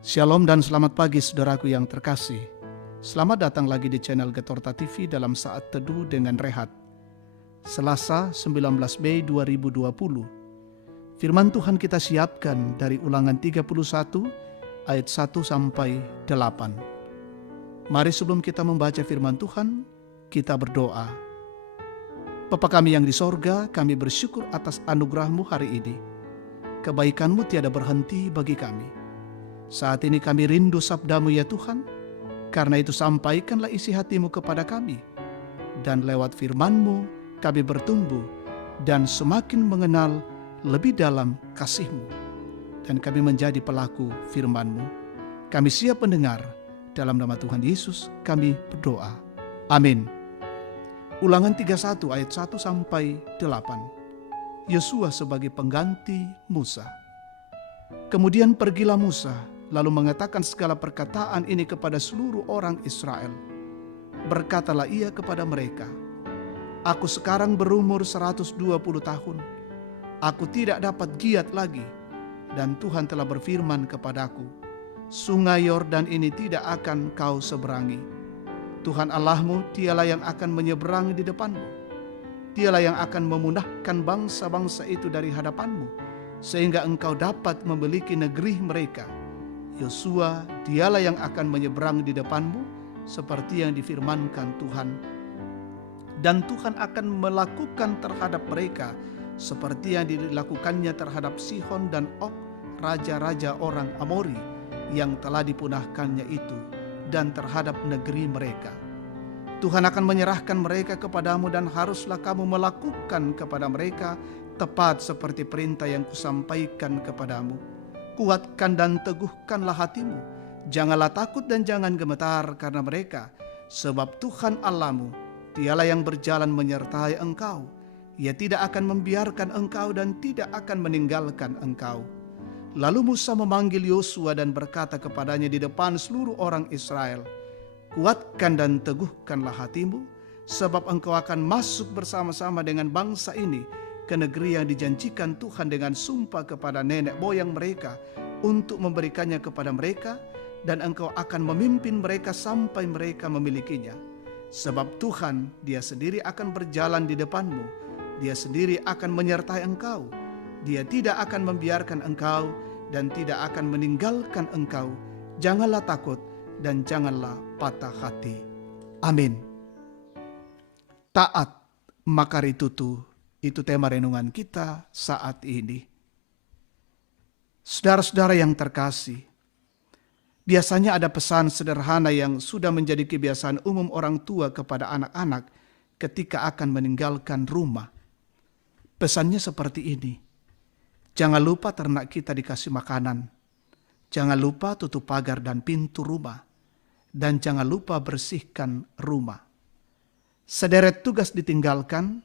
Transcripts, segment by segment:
Shalom dan selamat pagi saudaraku yang terkasih. Selamat datang lagi di channel Getorta TV dalam Saat Teduh dengan Rehat. Selasa 19 Mei 2020. Firman Tuhan kita siapkan dari Ulangan 31 ayat 1 sampai 8. Mari sebelum kita membaca firman Tuhan, kita berdoa. Bapa kami yang di sorga, kami bersyukur atas anugerah-Mu hari ini. Kebaikan-Mu tiada berhenti bagi kami. Saat ini kami rindu sabda-Mu ya Tuhan, karena itu sampaikanlah isi hati-Mu kepada kami. Dan lewat firman-Mu kami bertumbuh dan semakin mengenal lebih dalam kasih-Mu. Dan kami menjadi pelaku firman-Mu. Kami siap mendengar, dalam nama Tuhan Yesus kami berdoa. Amin. Ulangan 31 ayat 1 sampai 8. Yosua sebagai pengganti Musa. Kemudian pergilah Musa, lalu mengatakan segala perkataan ini kepada seluruh orang Israel. Berkatalah ia kepada mereka, "Aku sekarang berumur 120 tahun. Aku tidak dapat giat lagi. Dan Tuhan telah berfirman kepadaku, Sungai Yordan ini tidak akan kau seberangi. Tuhan Allahmu, dialah yang akan menyeberangi di depanmu. Dialah yang akan memunahkan bangsa-bangsa itu dari hadapanmu, sehingga engkau dapat memiliki negeri mereka. Yosua, dialah yang akan menyeberang di depanmu seperti yang difirmankan Tuhan. Dan Tuhan akan melakukan terhadap mereka seperti yang dilakukannya terhadap Sihon dan Og, raja-raja orang Amori yang telah dipunahkannya itu, dan terhadap negeri mereka. Tuhan akan menyerahkan mereka kepadamu dan haruslah kamu melakukan kepada mereka tepat seperti perintah yang kusampaikan kepadamu. Kuatkan dan teguhkanlah hatimu. Janganlah takut dan jangan gemetar karena mereka. Sebab Tuhan Allahmu, dialah yang berjalan menyertai engkau. Ia tidak akan membiarkan engkau dan tidak akan meninggalkan engkau." Lalu Musa memanggil Yosua dan berkata kepadanya di depan seluruh orang Israel, "Kuatkan dan teguhkanlah hatimu, sebab engkau akan masuk bersama-sama dengan bangsa ini ke negeri yang dijanjikan Tuhan dengan sumpah kepada nenek moyang mereka untuk memberikannya kepada mereka, dan engkau akan memimpin mereka sampai mereka memilikinya. Sebab Tuhan, Dia sendiri akan berjalan di depanmu, Dia sendiri akan menyertai engkau. Dia tidak akan membiarkan engkau dan tidak akan meninggalkan engkau. Janganlah takut dan janganlah patah hati." Amin. Taat maka ritutu, itu tema renungan kita saat ini. Saudara-saudara yang terkasih, biasanya ada pesan sederhana yang sudah menjadi kebiasaan umum orang tua kepada anak-anak ketika akan meninggalkan rumah. Pesannya seperti ini: jangan lupa ternak kita dikasih makanan, jangan lupa tutup pagar dan pintu rumah, dan jangan lupa bersihkan rumah. Sederet tugas ditinggalkan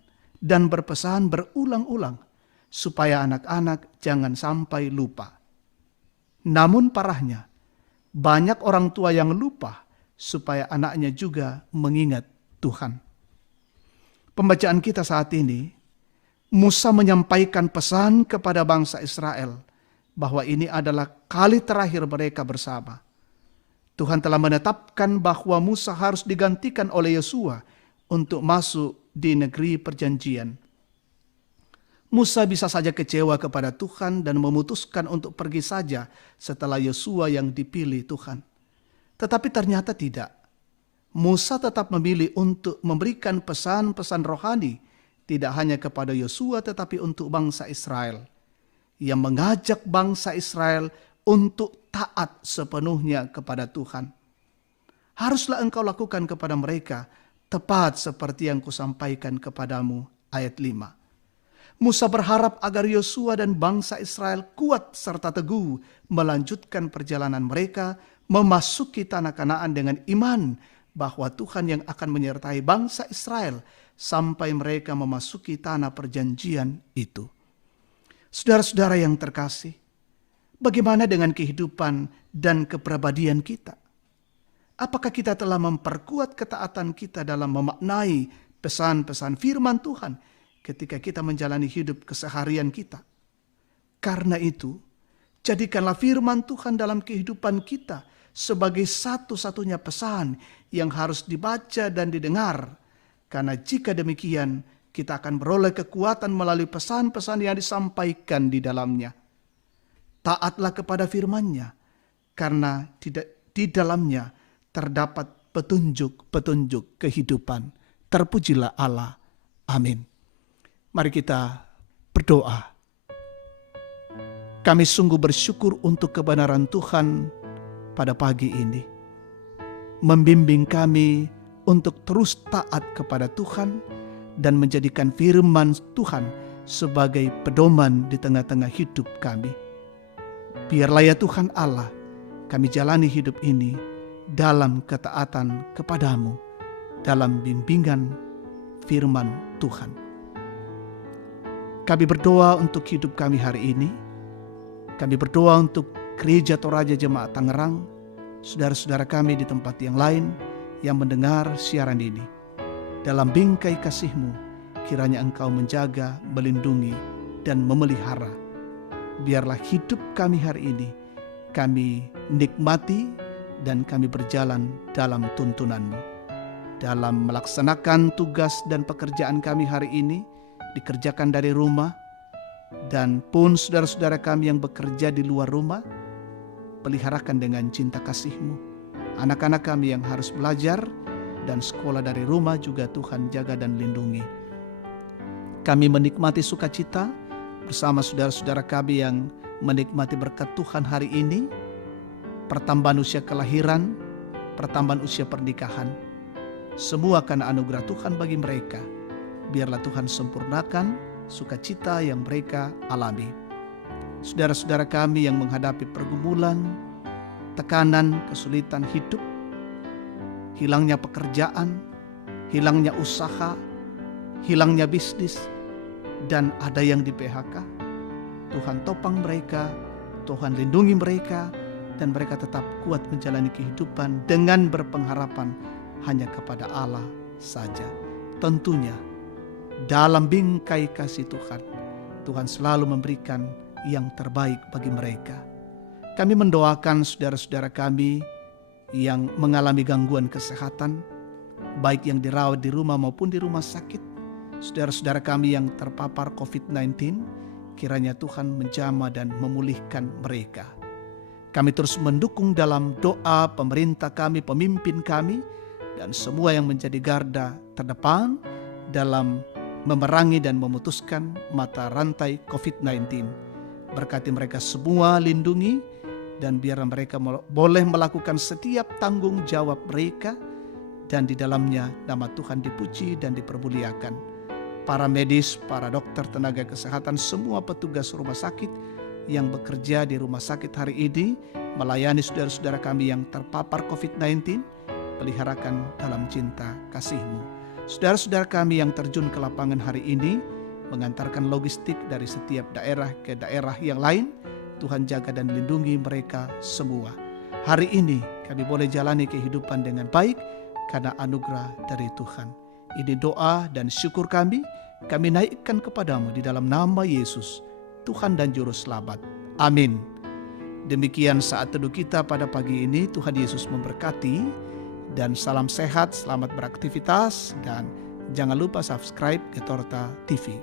dan berpesan berulang-ulang supaya anak-anak jangan sampai lupa. Namun parahnya, banyak orang tua yang lupa supaya anaknya juga mengingat Tuhan. Pembacaan kita saat ini, Musa menyampaikan pesan kepada bangsa Israel bahwa ini adalah kali terakhir mereka bersama. Tuhan telah menetapkan bahwa Musa harus digantikan oleh Yosua untuk masuk di negeri perjanjian. Musa bisa saja kecewa kepada Tuhan dan memutuskan untuk pergi saja setelah Yosua yang dipilih Tuhan. Tetapi ternyata tidak. Musa tetap memilih untuk memberikan pesan-pesan rohani, tidak hanya kepada Yosua tetapi untuk bangsa Israel. Ia mengajak bangsa Israel untuk taat sepenuhnya kepada Tuhan. "Haruslah engkau lakukan kepada mereka tepat seperti yang kusampaikan kepadamu." Ayat 5. Musa berharap agar Yosua dan bangsa Israel kuat serta teguh melanjutkan perjalanan mereka memasuki tanah Kanaan dengan iman bahwa Tuhan yang akan menyertai bangsa Israel sampai mereka memasuki tanah perjanjian itu. Saudara-saudara yang terkasih, bagaimana dengan kehidupan dan kepribadian kita? Apakah kita telah memperkuat ketaatan kita dalam memaknai pesan-pesan firman Tuhan ketika kita menjalani hidup keseharian kita? Karena itu, Jadikanlah firman Tuhan dalam kehidupan kita sebagai satu-satunya pesan yang harus dibaca dan didengar. Karena jika demikian, kita akan beroleh kekuatan melalui pesan-pesan yang disampaikan di dalamnya. Taatlah kepada firman-Nya, karena di dalamnya terdapat petunjuk-petunjuk kehidupan. Terpujilah Allah. Amin. Mari kita berdoa. Kami sungguh bersyukur untuk kebenaran Tuhan pada pagi ini. Membimbing kami untuk terus taat kepada Tuhan dan menjadikan firman Tuhan sebagai pedoman di tengah-tengah hidup kami. Biarlah ya Tuhan Allah, kami jalani hidup ini dalam ketaatan kepadamu, dalam bimbingan firman Tuhan. Kami berdoa untuk hidup kami hari ini. Kami berdoa untuk Gereja Toraja Jemaat Tangerang, saudara-saudara kami di tempat yang lain yang mendengar siaran ini. Dalam bingkai kasih-Mu, kiranya Engkau menjaga, melindungi, dan memelihara. Biarlah hidup kami hari ini, kami nikmati dan kami berjalan dalam tuntunan-Mu. Dalam melaksanakan tugas dan pekerjaan kami hari ini, dikerjakan dari rumah, dan pun saudara-saudara kami yang bekerja di luar rumah, peliharakan dengan cinta kasih-Mu. Anak-anak kami yang harus belajar dan sekolah dari rumah juga Tuhan jaga dan lindungi. Kami menikmati sukacita bersama saudara-saudara kami yang menikmati berkat Tuhan hari ini, pertambahan usia kelahiran, pertambahan usia pernikahan. Semua karena anugerah Tuhan bagi mereka. Biarlah Tuhan sempurnakan sukacita yang mereka alami. Saudara-saudara kami yang menghadapi pergumulan, tekanan, kesulitan hidup, hilangnya pekerjaan, hilangnya usaha, hilangnya bisnis, dan ada yang di PHK. Tuhan topang mereka, Tuhan lindungi mereka, dan mereka tetap kuat menjalani kehidupan dengan berpengharapan hanya kepada Allah saja. Tentunya dalam bingkai kasih Tuhan, Tuhan selalu memberikan yang terbaik bagi mereka. Kami mendoakan saudara-saudara kami yang mengalami gangguan kesehatan, baik yang dirawat di rumah maupun di rumah sakit. Saudara-saudara kami yang terpapar COVID-19, kiranya Tuhan menjamah dan memulihkan mereka. Kami terus mendukung dalam doa pemerintah kami, pemimpin kami, dan semua yang menjadi garda terdepan dalam memerangi dan memutuskan mata rantai COVID-19. Berkati mereka semua, lindungi, dan biar mereka boleh melakukan setiap tanggung jawab mereka, dan di dalamnya nama Tuhan dipuji dan dipermuliakan. Para medis, para dokter, tenaga kesehatan, semua petugas rumah sakit yang bekerja di rumah sakit hari ini, melayani saudara-saudara kami yang terpapar COVID-19, peliharakan dalam cinta kasih-Mu. Saudara-saudara kami yang terjun ke lapangan hari ini, mengantarkan logistik dari setiap daerah ke daerah yang lain, Tuhan jaga dan lindungi mereka semua. Hari ini kami boleh jalani kehidupan dengan baik karena anugerah dari Tuhan. Ini doa dan syukur kami naikkan kepadamu di dalam nama Yesus, Tuhan dan Juru Selamat. Amin. Demikian saat teduh kita pada pagi ini. Tuhan Yesus memberkati. Dan salam sehat, selamat beraktivitas, dan jangan lupa subscribe Getorta TV.